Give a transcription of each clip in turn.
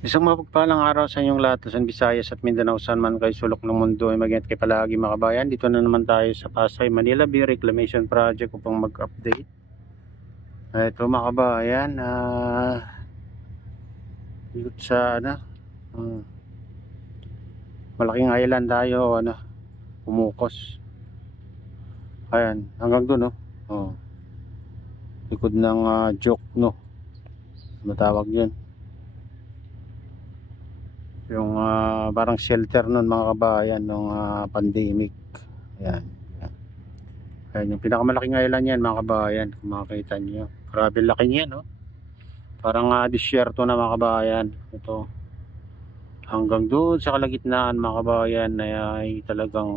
Isang mapagpalang araw sa inyong lahat, Luzon, Visayas at Mindanao, saan man kayo sulok ng mundo ay mag-ingat kayo palagi mga kabayan. Dito na naman tayo sa Pasay, Manila Bay Reclamation Project upang mag-update. Ito mga kabayan, dito sa malaking island tayo, pumukos. Ayan, hanggang doon, likod ng joke, matawag yun. Yung parang shelter nun mga kabayan nung pandemic. Ayan, ayan. Ayan yung pinakamalaking island yan mga kabayan, kung makikita nyo. Grabe laki niya, no? Parang disyerto na mga kabayan. Ito hanggang doon sa kalagitnaan mga kabayan ay talagang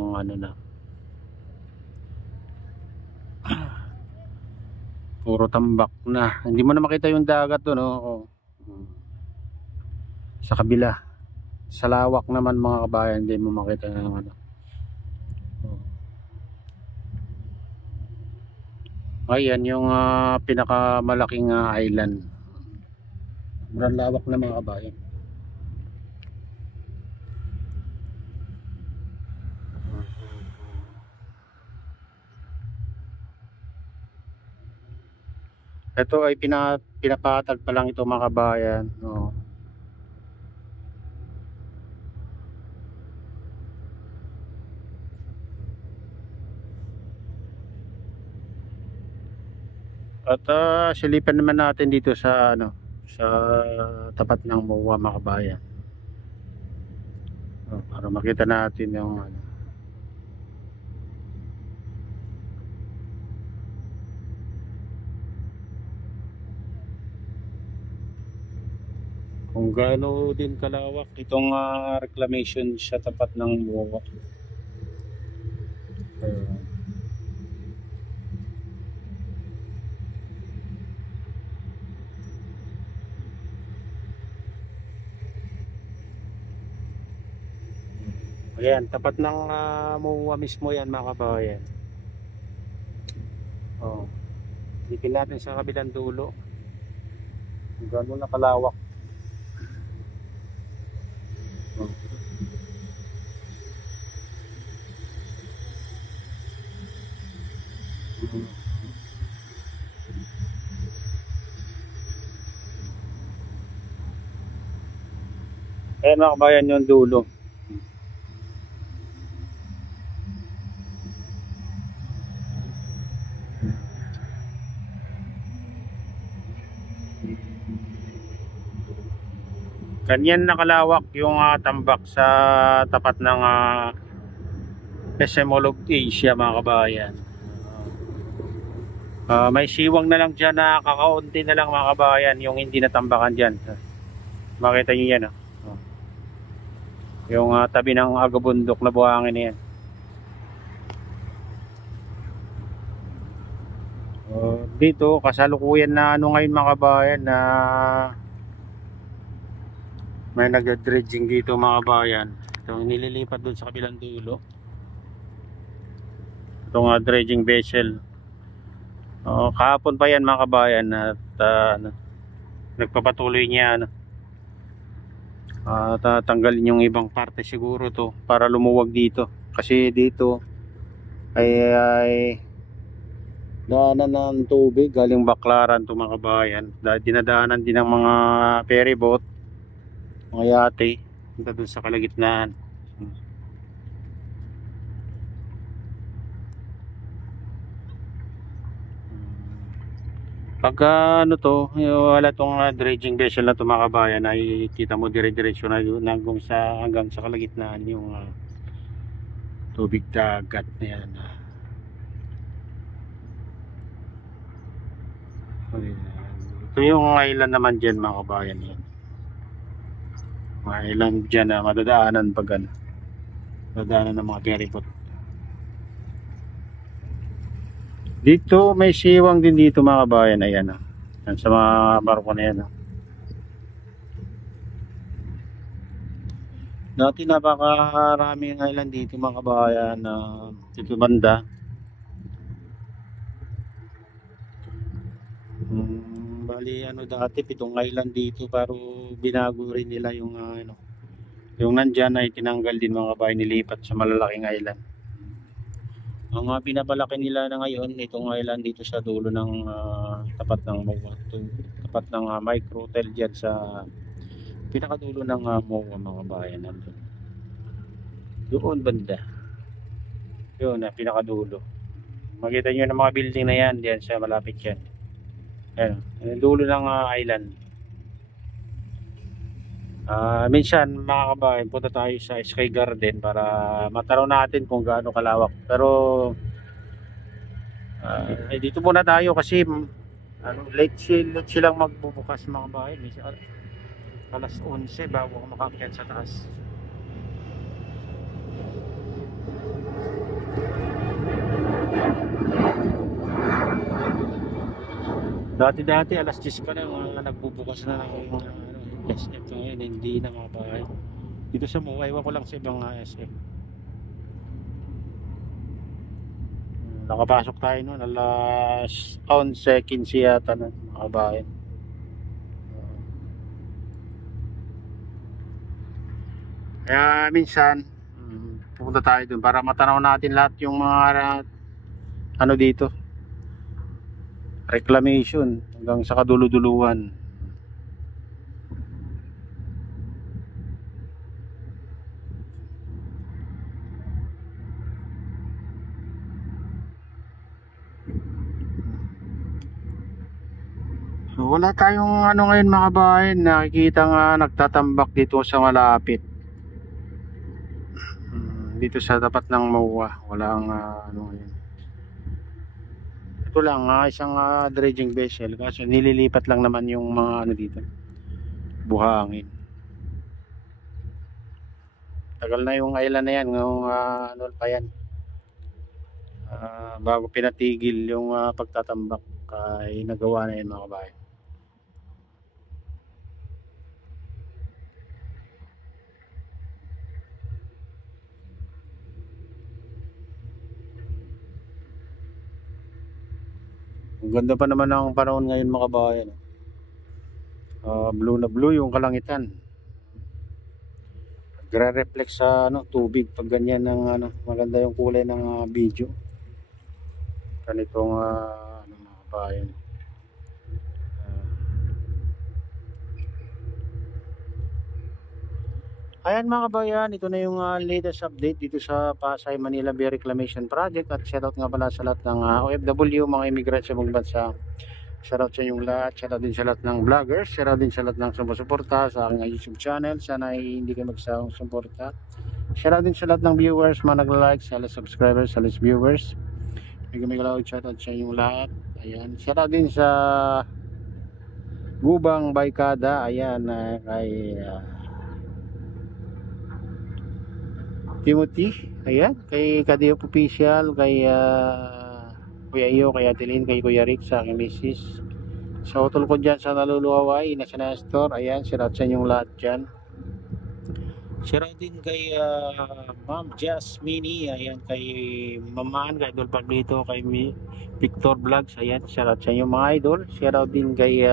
puro tambak na. Hindi mo na makita yung dagat doon, no? Sa kabila, sa lawak naman mga kabayan, hindi mo makita ng ayan yung pinakamalaking island. Sobrang lawak na mga kabayan. Ito ay pinapatag pa lang ito mga kabayan. At silipan naman natin dito sa sa tapat ng MOA mga kabayan. Para makita natin yung kung gaano din kalawak itong reclamation sa tapat ng MOA. Ayan, tapat ng MOA mismo yan mga kabayan. Dipin natin sa kabilang dulo. Kung gaano na kalawak. Ayan mga kabayan yung dulo. Ganyan nakalawak yung tambak sa tapat ng SM Mall of Asia mga kabayan. May siwang na lang dyan na kakaunti na lang mga kabayan yung hindi natambakan dyan. Makita nyo yan. Yung tabi ng agabundok na buhangin na yan. Dito kasalukuyan na ngayon mga kabayan na may nag-dredging dito mga kabayan. Ito nililipat doon sa kabilang dulo. Itong dredging vessel. Kahapon pa yan mga kabayan at nagpapatuloy niya tatanggalin yung ibang parte siguro to para lumuwag dito kasi dito ay daanan ng tubig galing Baclaran to mga kabayan. Dinadaanan din ng mga ferry boat, mga yate punta dun sa kalagitnaan. Pagka wala tong dredging vessel na to mga kabayan ay kita mo dire-diretso na hanggang sa kalagitnaan yung tubig dagat na yan. Ito yung island naman dyan mga kabayan yan. Mga island dyan na madadaanan pag madadaanan ng mga ferry boat. Dito may siwang din dito mga kabayan. Ayan yan sa mga barko na yan. Dati napakaraming island dito mga kabayan dito banda. Bali ano dati pitong island dito pero binago rin nila yung ano, yung nandyan ay tinanggal din mga kabayan, nilipat sa malalaking island. Ang pinapalaki nila na ngayon itong island dito sa dulo ng tapat ng MOA, tapat ng micro hotel dyan sa pinakadulo ng MOA mga kabayan, nandun. Doon banda yun na pinakadulo, makita nyo ng mga building na yan diyan sa malapit yan. Ayan, yung dulo ng island. Minsan mga kabayan punta tayo sa Sky Garden para matanaw natin kung gaano kalawak, pero dito muna tayo kasi ano, late silang magbubukas mga kabayan, minsan alas 11 bago ako makaakyat sa taas. Dati alas 10 pa na nagbubukas na ng SF ngayon, hindi na mga bahay. Dito sa MOA, iwan ko lang sa ibang SF. Nakapasok tayo noon alas 11:15 yata na mga bahay. Kaya minsan pupunta tayo dun para matanaw natin lahat yung mga ano dito, reclamation hanggang sa kaduluduluhan. So, wala tayong ano ngayon mga kabayan, nakikita nga nagtatambak dito sa malapit. Dito sa tapat ng MOA, walang ano ngayon. Ito lang isang dredging vessel kasi nililipat lang naman yung mga ano dito, buhangin. Tagal na yung island na yan, ngayong ano pa yan, bago pinatigil yung pagtatambak ay nagawa na yan mga kabayan. Ang ganda pa naman ng panahon ngayon mga kabayan. Blue na blue yung kalangitan. Nagre-reflect sa ano, tubig pag ganyan ng ano, maganda yung kulay ng video. Ganitong ano mga kabayan. Ayan mga kabayan, ito na yung latest update dito sa Pasay Manila Bay Reclamation Project. At shoutout nga pala sa lahat ng OFW, mga immigrant sa buong bansa. Shoutout sa inyong lahat, shoutout din sa lahat ng vloggers, shoutout din sa lahat ng sumusuporta sa aking YouTube channel. Sana ay hindi kayo magsawang suporta. Shoutout din sa lahat ng viewers, mga nagla-like, sa lahat subscribers, sa lahat viewers. May loud shoutout sa inyong lahat. Ayan, shoutout din sa Gubang Baykada. Ayan, kay Timothy, ayan, kay Kadiop Official, kay Kuya Iyo, kay Adeline, kay Kuya Rick, sa aking misis. Sa utol ko dyan sa naluluwaway na si Nestor, ayan, shoutout sa inyong lahat dyan. Shoutout din kay Ma'am Jasmine, ayan, kay Mamaan, kay Idol Pablito, kay Victor Vlogs, ayan, shoutout sa inyong mga idol. Shoutout din kay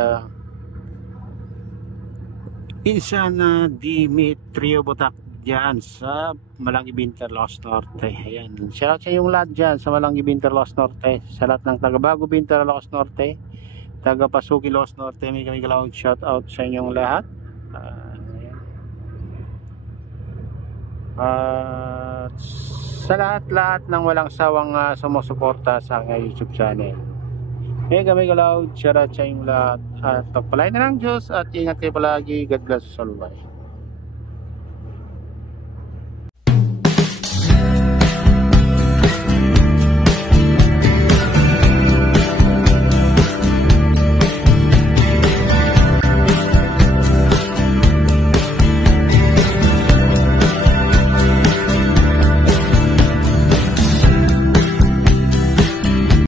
Insan Dimitrio Botak dyan sa Malanggi Binterlos Norte. Ayan, shoutout sa yung lahat dyan sa Malanggi Binterlos Norte, sa lahat ng taga Bago Binterlos Norte, taga Pasuki Los Norte, may kalawang shoutout sa inyong lahat. Sa lahat ng walang sawang sumusuporta sa aking YouTube channel, may kalawang shoutout sa inyong lahat. At pagpalain na ng Diyos at ingat kayo palagi. God bless us all.